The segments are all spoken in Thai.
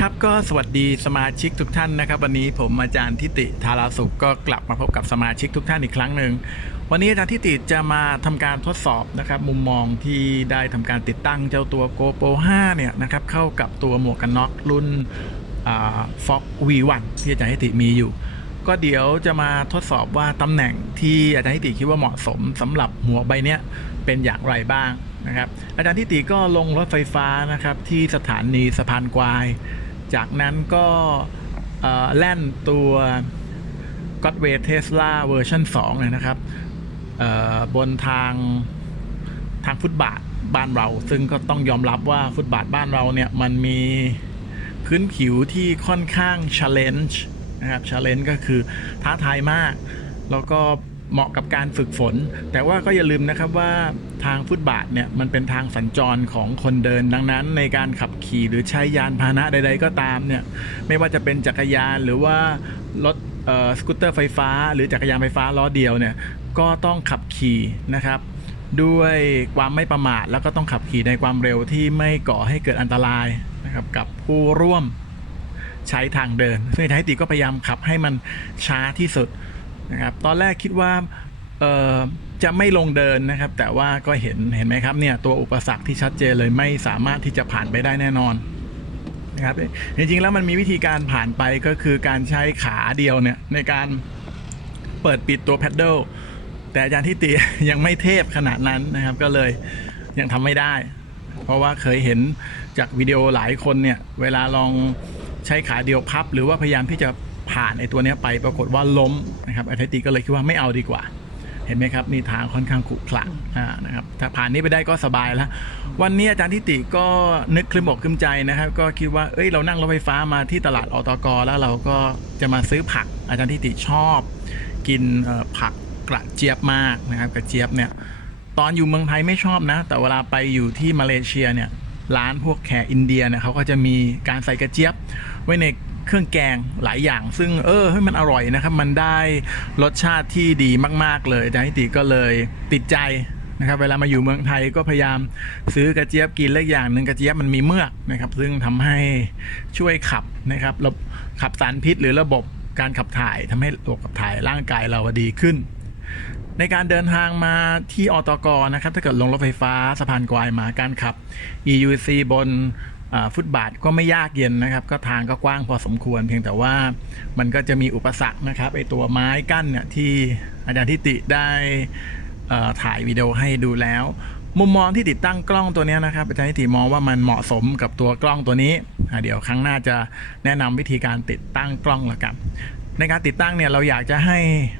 ครับก็สวัสดีสมาชิกทุกท่านนะครับ วันนี้ผมอาจารย์ทิติธาราสุขก็กลับมาพบกับสมาชิกทุกท่านอีกครั้งหนึ่งวันนี้อาจารย์ทิติจะมาทำการทดสอบนะครับ มุมมองที่ได้ทำการติดตั้งเจ้าตัว GoPro 5 เนี่ยนะครับเข้ากับตัวหมวกกันน็อกรุ่นฟ็อก V1 ที่อาจารย์ทิติมีอยู่ ก็เดี๋ยวจะมาทดสอบว่าตำแหน่งที่อาจารย์ทิติคิดว่าเหมาะสมสำหรับหัวใบเนี้ยเป็นอย่างไรบ้างนะครับอาจารย์ทิติก็ลงรถไฟฟ้านะครับที่สถานีสะพานควาย จากนั้นก็แล่นตัว Godway Tesla เวอร์ชัน2เลยนะครับบนทางทางฟุตบาทบ้านเรา ซึ่งก็ต้องยอมรับว่าฟุตบาทบ้านเราเนี่ย มันมีพื้นผิวที่ค่อนข้าง challenge นะครับ challenge ก็คือท้าทายมาก แล้วก็ เหมาะกับการฝึกฝน แต่ว่าก็อย่าลืมนะครับว่าทางฟุตบาทเนี่ยมันเป็นทางสัญจรของคนเดินดังนั้น ในการขับขี่หรือใช้ยานพาหนะใด ๆ ก็ตามเนี่ยไม่ว่าจะเป็นจักรยานหรือว่ารถเอ่อสกูตเตอร์ไฟฟ้า หรือจักรยานไฟฟ้าล้อเดียวเนี่ยก็ต้องขับขี่นะครับด้วยความไม่ประมาทแล้วก็ต้องขับขี่ในความเร็วที่ไม่ก่อให้เกิดอันตรายนะครับกับผู้ร่วมใช้ทางเดินซึ่งไทยติก็พยายามขับให้มันช้าที่สุด นะครับตอนแรกคิดว่าจะไม่ลงเดินนะครับ แต่ว่าก็เห็นเห็นไหมครับเนี่ยตัวอุปสรรคที่ชัดเจนเลยไม่สามารถที่จะผ่านไปได้แน่นอนนะครับจริงๆแล้วมันมีวิธีการผ่านไปก็คือการใช้ขาเดียวเนี่ยในการเปิดปิดตัวแพดเดิลแต่อาจารย์ทิติยังไม่เทพขนาดนั้นนะครับก็เลยยังทำไม่ได้ เพราะว่าเคยเห็นจากวิดีโอหลายคนเนี่ยเวลาลองใช้ขาเดียวพับ หรือว่าพยายามที่จะ ผ่านไอ้ตัวนี้ไปปรากฏว่าล้มนะครับอาจารย์ทิติก็เลยคิดว่าไม่เอาดีกว่า เห็นไหมครับนี่ทางค่อนข้างขรุขระนะครับถ้าผ่านนี้ไปได้ก็สบายแล้ว วันนี้อาจารย์ทิติก็นึกคลึมอกคลึมใจนะครับ ก็คิดว่าเอ้ยเรานั่งรถไฟฟ้ามาที่ตลาดอตกแล้วเราก็จะมาซื้อผัก อาจารย์ทิติชอบ กินผักกระเจี๊ยบมากนะครับกระเจี๊ยบเนี่ยตอนอยู่เมืองไทยไม่ชอบนะ แต่เวลาไปอยู่ที่มาเลเซียเนี่ยร้านพวกแขกอินเดียเนี่ยเขาก็จะมีการใส่กระเจี๊ยบไว้ใน เครื่องแกงหลายอย่าง ซึ่งเออให้มันอร่อยนะครับ มันได้รสชาติที่ดีมาก ๆ เลยอาจารย์นิติก็เลยติดใจนะครับเวลามาอยู่เมืองไทยก็พยายามซื้อกระเจี๊ยบกินเล็กอย่างหนึ่งกระเจี๊ยบมันมีเมือกนะครับ ซึ่งทำให้ช่วยขับนะครับระบขับสารพิษหรือระบบการขับถ่ายทำให้ระบบขับถ่ายร่างกายเราดีขึ้น ในการเดินทางมาที่อตกนะครับ ถ้าเกิดลงรถไฟฟ้าสะพานควายมาการขับ EUC บน ฟุตบาทก็ไม่ยากเย็นนะครับ ก็ทางก็กว้างพอสมควร เพียงแต่ว่ามันก็จะมีอุปสรรคนะครับไอตัวไม้กั้นเนี่ยที่อาจารย์ทิติได้ถ่ายวิดีโอให้ดูแล้ว มุมมองที่ติดตั้งกล้องตัวนี้นะครับอาจารย์ทิติมองว่ามันเหมาะสมกับตัวกล้องตัวนี้ เดี๋ยวครั้งหน้าจะแนะนำวิธีการติดตั้งกล้องละกันในการติดตั้งเนี่ยเราอยากจะให้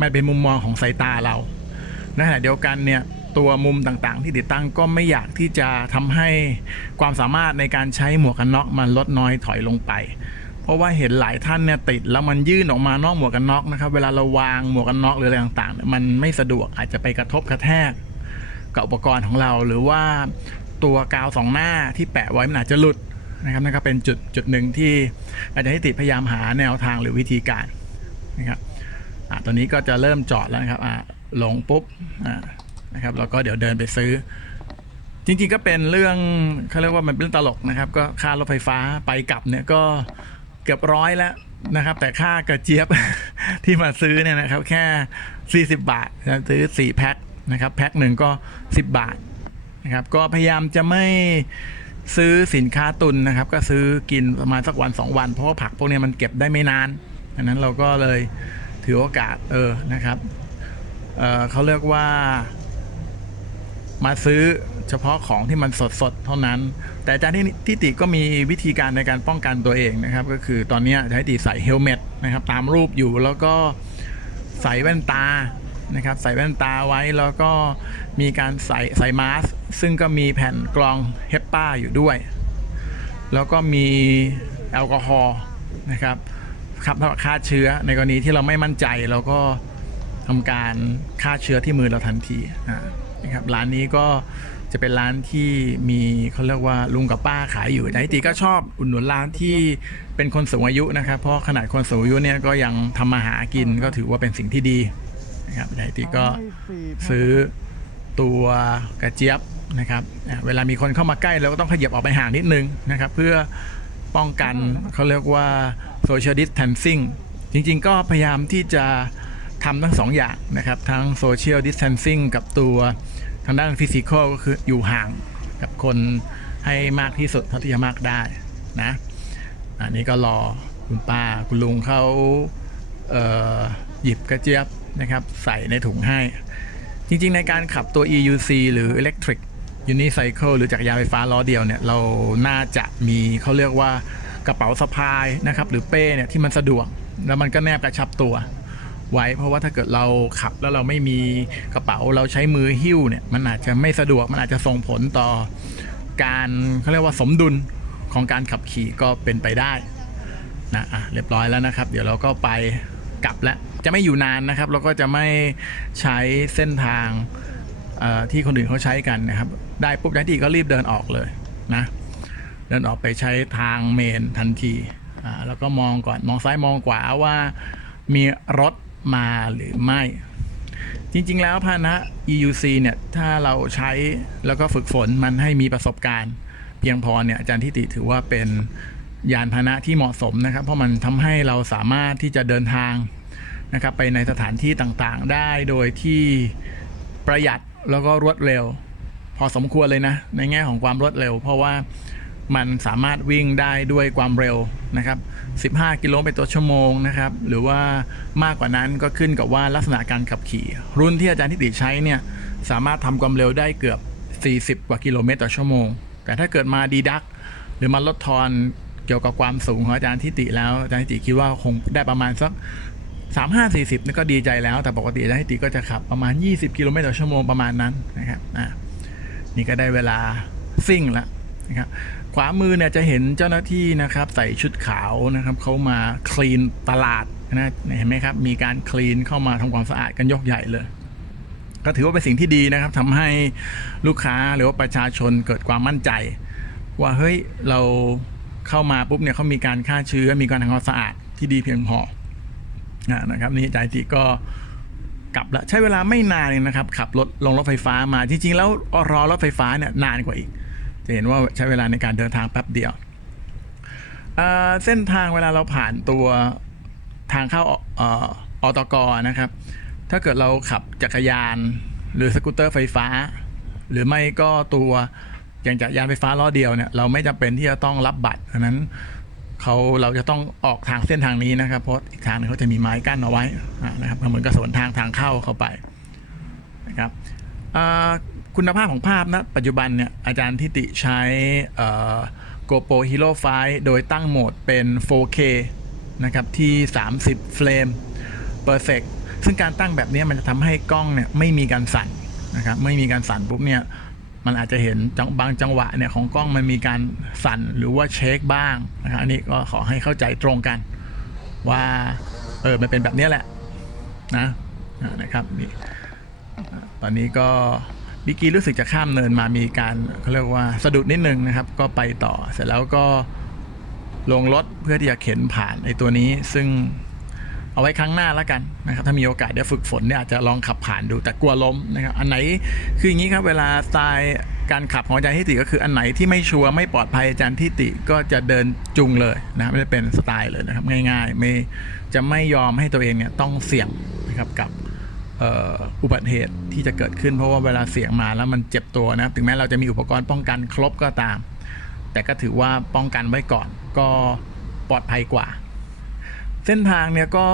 มันเป็นมุมมองของสายตาเราในขณะเดียวกันเนี่ย ตัวมุมต่างๆ ที่ติดตั้งก็ไม่อยากที่จะทำให้ความสามารถในการใช้หมวกกันน็อกมันลดน้อยถอยลงไป เพราะว่าเห็นหลายท่านเนี่ยติดแล้วมันยื่นออกมานอกหมวกกันน็อกนะครับเวลาเราวางหมวกกันน็อกหรืออะไรต่างๆ มันไม่สะดวกอาจจะไปกระทบกระแทกกับอุปกรณ์ของเรา หรือว่าตัวกาวสองหน้าที่แปะไว้มันอาจจะหลุดนะครับนั่นก็เป็นจุดจุดหนึ่งที่อาจารย์ให้ติพยายามหาแนวทางหรือวิธีการนะครับอะตอนนี้ก็จะเริ่มจอดแล้วนะครับอะลงปุ๊บอ่า นะครับแล้วก็เดี๋ยวเดินไปซื้อ จริงๆก็เป็นเรื่องเขาเรียกว่ามันเป็นเรื่องตลกนะครับ ก็ค่ารถไฟฟ้าไปกลับเนี่ยก็เกือบร้อยแล้วนะครับ แต่ค่ากระเจี๊ยบที่มาซื้อเนี่ยนะครับ แค่ 40 บาทซื้อ 4 แพ็คนะครับแพ็คหนึ่งก็ 10 บาทนะครับ ก็พยายามจะไม่ซื้อสินค้าตุนนะครับ ก็ซื้อกินประมาณสักวัน 2 วัน เพราะว่าผักพวกนี้มันเก็บได้ไม่นานดังนั้นเราก็เลยถือโอกาสเออนะครับเออเขาเรียกว่า มาซื้อเฉพาะของที่มันสดๆ เท่านั้น แต่อาจารย์ที่ทติก็มีวิธีการในการป้องกันตัวเองนะครับ ก็คือตอนนี้อาจารย์ที่ติใส่เฮลเมตนะครับตามรูปอยู่แล้วก็ใส่แว่นตานะครับใส่แว่นตาไว้แล้วก็มีการใส่ใส่มาสก์ซึ่งก็มีแผ่นกรองเฮปป้าอยู่ด้วย แล้วก็มีแอลกอฮอล์นะครับครับฆ่าเชื้อในกรณีที่เราไม่มั่นใจเราก็ทำการฆ่าเชื้อที่มือเราทันทีอ่า นะครับร้านนี้ก็จะเป็นร้านที่มีเขาเรียกว่าลุงกับป้าขายอยู่แต่ที่ตีก็ชอบอุดหนุนร้านที่เป็นคนสูงอายุนะครับเพราะขนาดคนสูงอายุเนี่ยก็ยังทำมาหากินก็ถือว่าเป็นสิ่งที่ดีนะครับแต่ที่ก็ซื้อตัวกระเจี๊ยบนะครับอะเวลามีคนเข้ามาใกล้เราก็ต้องขยับออกไปห่างนิดนึงนะครับ เพื่อป้องกันเขาเรียกว่า social distancing จริง ๆ ก็พยายามที่จะ ทำทั้งสองอย่างนะครับ ทั้ง social distancing กับตัวทางด้าน physical ก็คืออยู่ห่างกับคนให้มากที่สุดเท่าที่จะมากได้นะอันนี้ก็รอคุณป้าคุณลุงเขาเหยิบกระเจี๊ยบนะครับ ใส่ในถุงให้ จริง ๆ ในการขับตัว EUC หรือ Electric Unicycle หรือจักรยานไฟฟ้าล้อเดียวเนี่ย เราน่าจะมีเขาเรียกว่ากระเป๋าสะพายนะครับ หรือเป้เนี่ยที่มันสะดวก แล้วมันก็แนบกระชับตัว ไว้ เพราะว่าถ้าเกิดเราขับแล้วเราไม่มีกระเป๋าเราใช้มือหิ้วเนี่ยมันอาจจะไม่สะดวกมันอาจจะส่งผลต่อการเขาเรียกว่าสมดุลของการขับขี่ก็เป็นไปได้นะอะเรียบร้อยแล้วนะครับ เดี๋ยวเราก็ไปกลับแล้วจะไม่อยู่นานนะครับ เราก็จะไม่ใช้เส้นทางที่คนอื่นเขาใช้กันนะครับ ได้ปุ๊บได้ทีก็รีบเดินออกเลยนะเดินออกไปใช้ทางเมนทันทีอ่าแล้วก็มองก่อนมองซ้ายมองขวาว่ามีรถ มาหรือไม่ จริง ๆ แล้วพาหนะ EUC เนี่ยถ้าเราใช้แล้วก็ฝึกฝนมันให้มีประสบการณ์ เพียงพอเนี่ยอาจารย์ทิติถือว่าเป็นยานพาหนะที่เหมาะสมนะครับ เพราะมันทำให้เราสามารถที่จะเดินทางนะครับไปในสถานที่ต่างๆ ได้โดยที่ประหยัดแล้วก็รวดเร็ว พอสมควรเลยนะ ในแง่ของความรวดเร็ว เพราะว่า มันสามารถวิ่งได้ด้วยความเร็วนะครับ 15 กิโลเมตรต่อชั่วโมงนะครับ หรือว่ามากกว่านั้นก็ขึ้นกับว่าลักษณะการขับขี่ รุ่นที่อาจารย์ทิติใช้เนี่ยสามารถทำความเร็วได้เกือบ 40 กว่ากิโลเมตรต่อชั่วโมง แต่ถ้าเกิดมาดีดัก หรือมาลดทอนเกี่ยวกับความสูงของอาจารย์ทิติแล้วอาจารย์ทิติคิดว่าคงได้ประมาณสักสามห้าสี่สิบนี่ก็ดีใจแล้ว แต่ปกติอาจารย์ทิติก็จะขับประมาณ 20 กิโลเมตรต่อชั่วโมงประมาณนั้นนะครับอะนี่ก็ได้เวลาซิ่งล้วนะครับ ขวามือเนี่ยจะเห็นเจ้าหน้าที่นะครับใส่ชุดขาวนะครับเขามาคลีนตลาดนะเห็นไหมครับ มีการคลีนเข้ามาทำความสะอาดกันยกใหญ่เลย ก็ถือว่าเป็นสิ่งที่ดีนะครับทำให้ลูกค้าหรือว่าประชาชนเกิดความมั่นใจ ว่าเฮ้ยเราเข้ามาปุ๊บเนี่ยเขามีการฆ่าเชื้อ มีการทำความสะอาดที่ดีเพียงพอนะครับนี่ใจทีก็กลับล้วใช้เวลาไม่นานเองนะครับขับรถลงรถไฟฟ้ามาจริงๆ แล้วรอรถไฟฟ้าเนี่ยนานกว่าอีก จะเห็นว่าใช้เวลาในการเดินทางแป๊บเดียวเเส้นทางเวลาเราผ่านตัวทางเข้าออตกนะครับ ถ้าเกิดเราขับจักรยาน หรือสกูตเตอร์ไฟฟ้า หรือไม่ก็ตัวอย่างจักรยานไฟฟ้าล้อเดียวเนี่ยเราไม่จำเป็นที่จะต้องรับบัตรเพราะนั้นเขาเราจะต้องออกทางเส้นทางนี้นะครับ เพราะอีกทางหนึงเขาจะมีไม้กั้นเอาไว้นะครับเหมือนกับสวนทางทางเข้าเข้าไปนะครับ คุณภาพของภาพนะปัจจุบันเนี่ยอาจารย์ทิติใช้ GoPro Hero 5 โดยตั้งโหมดเป็น 4K นะครับที่ 30 เฟรม per sec ซึ่งการตั้งแบบนี้มันจะทำให้กล้องเนี่ยไม่มีการสั่นนะครับไม่มีการสั่นปุ๊บเนี่ยมันอาจจะเห็นบางจังหวะเนี่ยของกล้องมันมีการสั่นหรือว่าเช็คบ้างนะครับอันนี้ก็ขอให้เข้าใจตรงกัน ว่าเออมันเป็นแบบนี้แหละนะนะครับนี่ตอนนี้ก็ บิกกี้รู้สึกจะข้ามเนินมามีการเขาเรียกว่าสะดุดนิดนึงนะครับ ก็ไปต่อเสร็จแล้วก็ลงรถเพื่อที่จะเข็นผ่านไอ้ตัวนี้ ซึ่งเอาไว้ครั้งหน้าแล้วกันนะครับ ถ้ามีโอกาสได้ฝึกฝนเนี่ยอาจจะลองขับผ่านดูแต่กลัวล้มนะครับ อันไหนคืออย่างนี้ครับ เวลาสไตล์การขับของอาจารย์ทิติก็คืออันไหนที่ไม่ชัวร์ไม่ปลอดภัยอาจารย์ทิติก็จะเดินจุงเลยนะไม่ได้เป็นสไตล์เลยนะครับ ง่าย ๆ ไม่จะไม่ยอมให้ตัวเองเนี่ยต้องเสี่ยงนะครับกับ อุบัติเหตุที่จะเกิดขึ้นเพราะว่าเวลาเสี่ยงมาแล้วมันเจ็บตัวนะครับถึงแม้เราจะมีอุปกรณ์ป้องกันครบก็ตาม แต่ก็ถือว่าป้องกันไว้ก่อนก็ปลอดภัยกว่า เส้นทางเนี่ยก็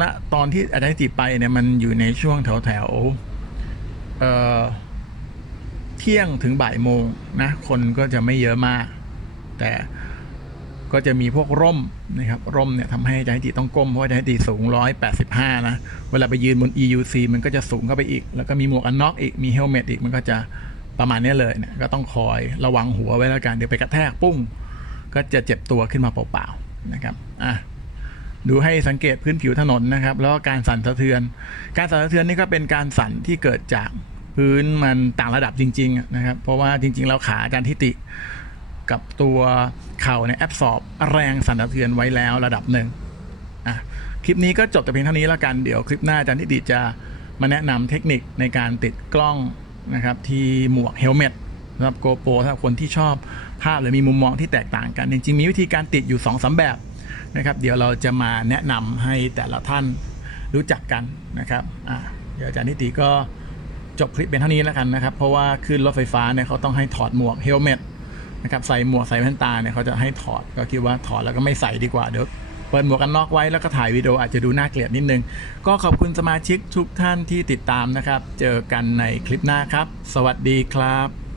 ณตอนที่อาจารย์ติไปเนี่ยมันอยู่ในช่วงแถวแถวเที่ยงถึงบ่ายโมงนะคนก็จะไม่เยอะมาก แต่ ก็จะมีพวกร่มนะครับร่มเนี่ยทำให้อาจารย์ติต้องก้มเพราะว่าอาจารย์ติสูง 185 นะ เวลาไปยืนบน EUC มันก็จะสูงเข้าไปอีก แล้วก็มีหมวกกันน็อกอีกมีเฮลเมตอีกมันก็จะประมาณนี้เลยเนี่ยก็ต้องคอยระวังหัวไว้แล้วกันเดี๋ยวไปกระแทกปุ้ง ก็จะเจ็บตัวขึ้นมาเปล่าๆนะครับอะดูให้สังเกตพื้นผิวถนนนะครับ แล้วก็การสั่นสะเทือน การสั่นสะเทือนนี่ก็เป็นการสั่นที่เกิดจากพื้นมันต่างระดับจริงๆนะครับเพราะว่าจริง ๆ แล้วขาอาจารย์ทิติ กับตัวเข่าเนี่ยแอบสอบแรงสั่นสะเทือนไว้แล้วระดับหนึ่งอะคลิปนี้ก็จบแต่เพียงเท่านี้แล้วกันเดี๋ยวคลิปหน้าอาจารย์ทิติจะมาแนะนำเทคนิคในการติดกล้องนะครับที่หมวกเฮลเมตสำหรับ GoPro สำหรับคนที่ชอบภาพหรือมีมุมมองที่แตกต่างกัน จริงๆมีวิธีการติดอยู่2อสาแบบนะครับ เดี๋ยวเราจะมาแนะนำให้แต่ละท่านรู้จักกันนะครับเดี๋ยวอาจารย์นิติก็จบคลิปเป็นเท่านี้แล้วกันนะครับ เพราะว่าขึ้นรถไฟฟ้าเนี่ยเขาต้องให้ถอดหมวกเฮลเมต นะครับใส่หมวกใส่แว่นตาเนี่ยเขาจะให้ถอดก็คิดว่าถอดแล้วก็ไม่ใส่ดีกว่าเดี๋ยวเปิดหมวกกันน็อกไว้แล้วก็ถ่ายวิดีโออาจจะดูน่าเกลียดนิดนึง ก็ขอบคุณสมาชิกทุกท่านที่ติดตามนะครับ เจอกันในคลิปหน้าครับ สวัสดีครับ